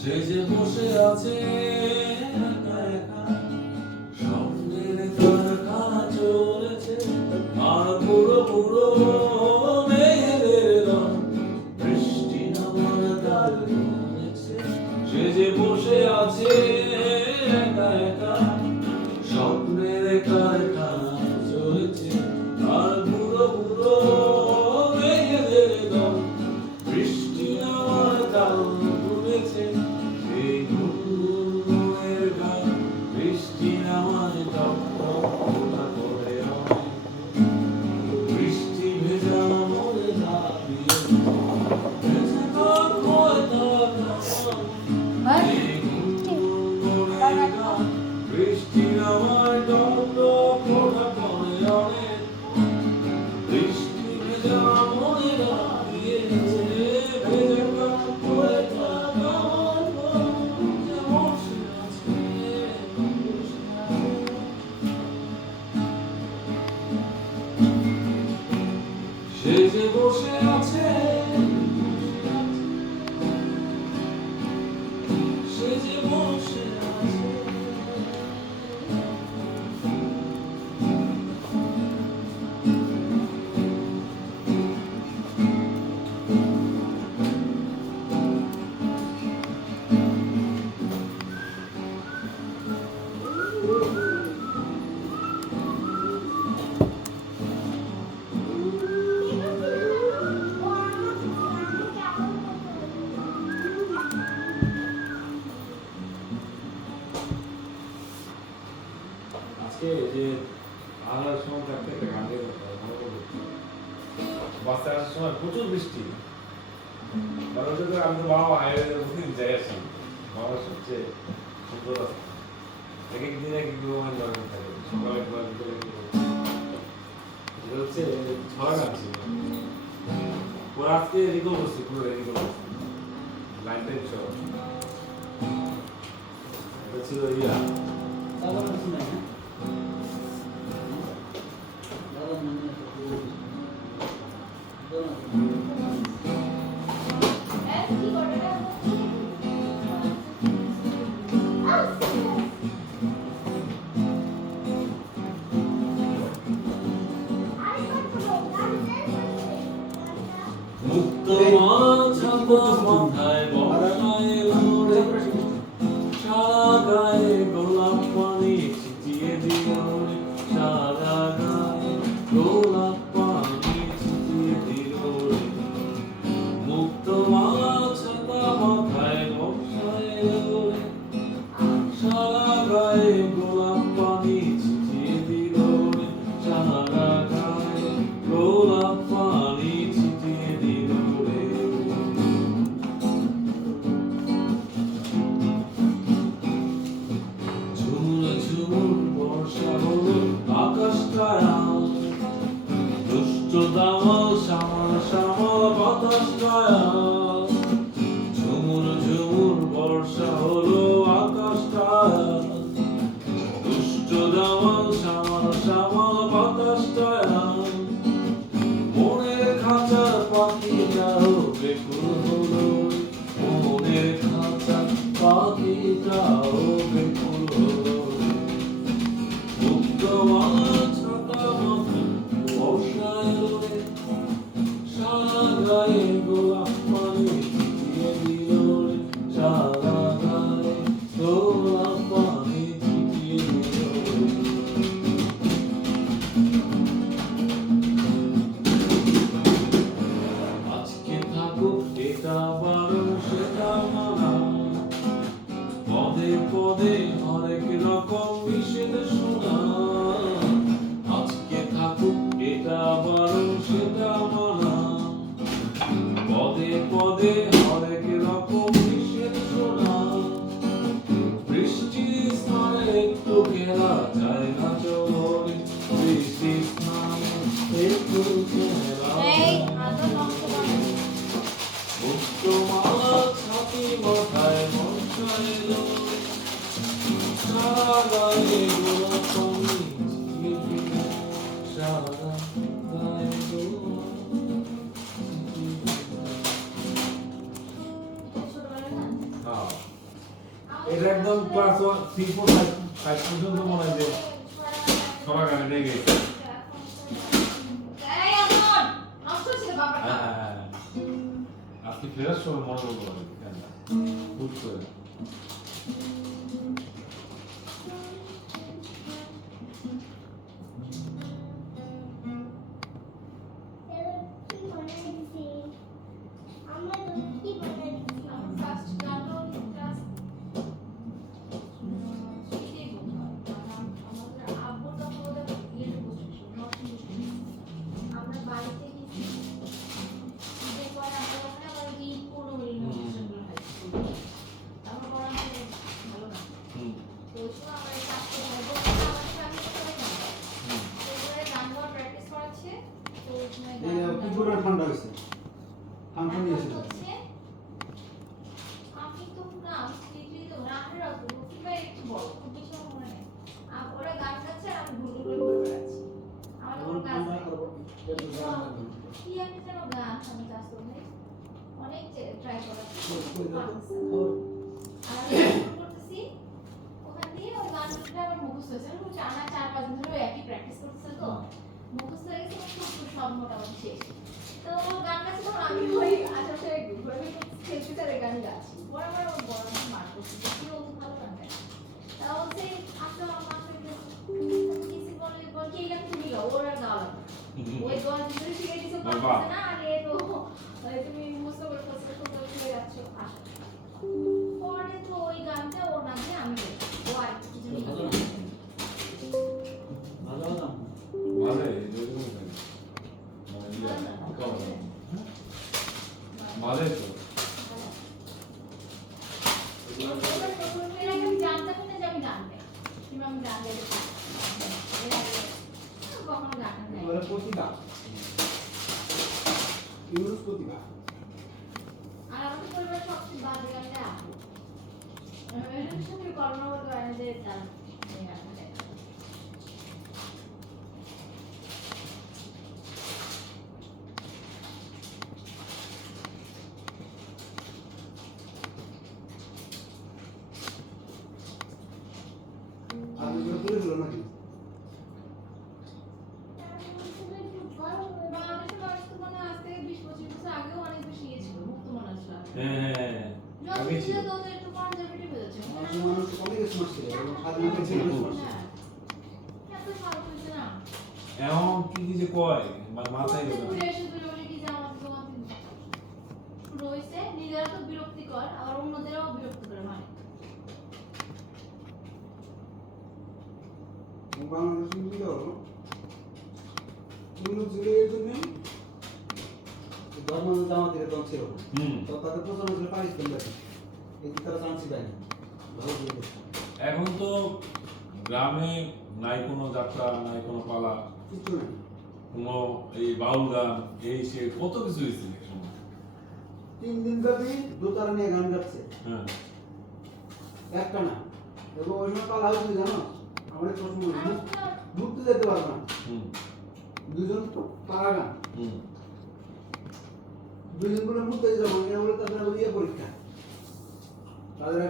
সে যে বসে আছে একা একা, স্বপ্নের কারখানা চলেছে, আর বুড়ো বুড়ো মেয়েদের দল বৃষ্টি নামার দ্বার খুলেছে। সে যে বসে আছে একা একা, স্বপ্নের কারখানা চলেছে, আর বুড়ো বুড়ো মেয়েদের দল বৃষ্টি নামার দ্বার খুলেছে। সেই গুনগুনের গান বৃষ্টি নামায় টপ টপ ফোঁটা করে হয়। বৃষ্টি ভেজা মনে দাঁড়িয়ে ভেজে থাক হয়ে থাক আমার। এই গুনগুনের গান বৃষ্টি নামায় টপ টপ ফোঁটা করে হয়। বৃষ্টি ভেজা মনে দাঁড়িয়েছে ভেজে থাক হয়ে থাক আমার মন। যে বসে আছে সে যে বসে আছে, সে যে বসে আছে। আজকে যে আনার সময় থাকতে একটা গান গেয়ে বাসে আসার সময় প্রচুর বৃষ্টি, কারণ ওটা তো আমি তো বাবা হাইওয়ে প্রতিদিন যাই আসি, বাবার সবচেয়ে সুন্দর রাস্তা, এক এক দিন এক এক রকমের দরকার থাকে, সকালে একবার বিকেলে একবার। এটা হচ্ছে ছড়া গান ছিল, ওরা আজকে রেকর্ড করছে, পুরো রেকর্ড করছে লাইন টাইম সহ। এটা ছিল ইয়া দাদা কিছু নাই না দাদা মনে মুক্ত ছাতা মাথায় বর্ষায় উড়ে, সারা গায়ে গোলাপ পানি ছিটিয়ে দিল রে, সারা গায়ে গোলাপ পানি ছিটিয়ে দিল রে। মুক্ত ছাতা মাথায় বর্ষায় উড়ে, সারা গায়ে গোলাপ পানি ছিটিয়ে দিল রে, সারা গায়ে গোলাপ পানি ছিটিয়ে দিল রে। ঝুমুর ঝুমুর বর্ষা হলো আকাশটায় আজ, দুষ্ট দামাল শ্যামল শ্যামল বাতাসটায় আজ। ঝুমুর ঝুমুর বর্ষা হলো আকাশটায় আজ, দুষ্ট দামাল শ্যামল শ্যামল বাতাসটায় আজ। মনের খাঁচার পাখিটাও বেকুল হলো, মনের খাঁচার পাখিটাও বেকুল হলো। মুক্ত ছাতা মাথায় বর্ষায় ওড়ে, সারা গায়ে গোলাপ পানি ছিটিয়ে দিল রে, সারা গায়ে গোলাপ পানি ছিটিয়ে দিল রে। আজকে থাকুক এটা বারণ সেটা মানা, পদে পদে হরেক রকম নিষেধ শোনা। আজকে থাকুক এটা বারণ সেটা মানা, পদে পদে হরেক রকম নিষেধ শোনা। বৃষ্টির স্নানে একটু ঘেরা যায় না চোরে, বৃষ্টির স্নানে একটু ঘেরা যায় না চোরে। মুক্ত ছাতি মাথায় বর্ষা এলো, এটা একদম ক্লাস 1 3 4 5 পর্যন্ত মনে হয় যে সবার গানে নিয়ে গেছে এই এখন নষ্ট ছিল বাবা আজকে ফেরার সময় মনে করবো খুব করে ফার্স্ট গানও ক্লাস থ্রিতে আমাদের আব্বু তখন ওদের ইয়েতে বসেছিল নর্থ ইস্টে আমরা বাড়িতে গেছি ঈদের পরে আমরা ওখানে আবার ঈদ কোনো অনুষ্ঠানগুলো হয় তারপর পরে আমাদের ভালো না তো ওই সময় আমরা এই কাজ করে আমাদের ফ্যামিলি করে না এরপরে গান গাওয়ার প্র্যাকটিস করাচ্ছে তো ওই সময় পুরো ঠান্ডা হয়েছে ঠান্ডা নিয়ে এসেছে হচ্ছে আমি তো না স্টেজে তো রাতের রাত রফিকা একটু বড় খুব বেশি আমার মনে নেই ওরা গান গাচ্ছে আর আমি ঘুরে ঘুরে ঘুরে বেড়াচ্ছি আমার কোনো কাজ নেই কি একটা যেন গান আমি কাজ করতে অনেক ট্রাই করাচ্ছি আর আমি করতেছি ওখান দিয়ে ওই গানটা আমার মুখস্থ হয়েছে আমি 4-5 দিন ধরে একই প্র্যাকটিস করতেছে তো মুখস্থ হয়ে গেছে খুব সব মোটামুটি শেষ তো গান গাচ্ছি তখন আমি ওই আশেপাশে ঘুরে খেলতে চাই গান গাচ্ছি বড় বড় বড় মার করছি কি ও ভালো গান গায় তাও সে আসলে আমার কিছু বলে কি গান তুমি গাও ওরা গাও ওই গান তুমি শিখে দিছো পারছ না আর এ তো তুমি মুখস্থ করে খেলে যাচ্ছ আসো পরে তো ওই গানটা ওর নামে আমি ও আর কিছু নেই ভালো না ভালো এরকম ভালো তো আমি জানতাম না যে আমি গান গাই কিংবা আমি গান গাইতে কখনো গান গাই এবারে প্রতিভা ইউরোস প্রতিভা আর আমাদের পরিবার সবচেয়ে বাজে গানটা আপু সাথে কর্মরত আমাদের তার আর দুটো তুলে দিল নাকি বাংলাদেশের বয়স তো মনে হয় আজ থেকে 20-25 বছর আগেও অনেক বেশি ইয়ে ছিল মুক্ত মনে ছিল হ্যাঁ যত আগে ছিল ছিল তত একটু কনজারভেটিভ হয়ে যাচ্ছে মানুষ অনেক স্মার্ট ছিল এবং স্বাধীনতা ছিল স্মার্ট ছিল এত ভালো হয়েছে না এমন কি কি যে কয় মানে মাথায় ঘুরে ঢোকে না। এসে বলে কি যে আমাদের দোকান শুরু হয়েছে নিজেরা তো বিরক্তিকর আর অন্যদেরও বিরক্ত করে মানে বাংলাদেশের কি হলো মূল ছিল এই জন্য ধর্ম জামাতের দল ছিল না। তো তাদের প্রচার ছিল পাকিস্তান দেখে এই তারা চান্স পায়নি ভালো ছিল এখন তো গ্রামে নাই কোনো যাত্রা নাই কোনো পালা কিছু নেই কোনো এই বাউল গান এই সে কত কিছু হয়েছে এক সময়। 3 দিন ব্যাপী দোতারা নিয়ে গান গাচ্ছে হ্যাঁ একটা না এবং ওই সময় পালা হয়েছিল জানো আমাদের প্রশ্ন আর ঘুরতে যেতে পারবে না হুম দুজন পারা গান হুম দুজন বলে ঘুরতে যাবো এরা বলে তাদের আবার ইয়ে পরীক্ষা তাদের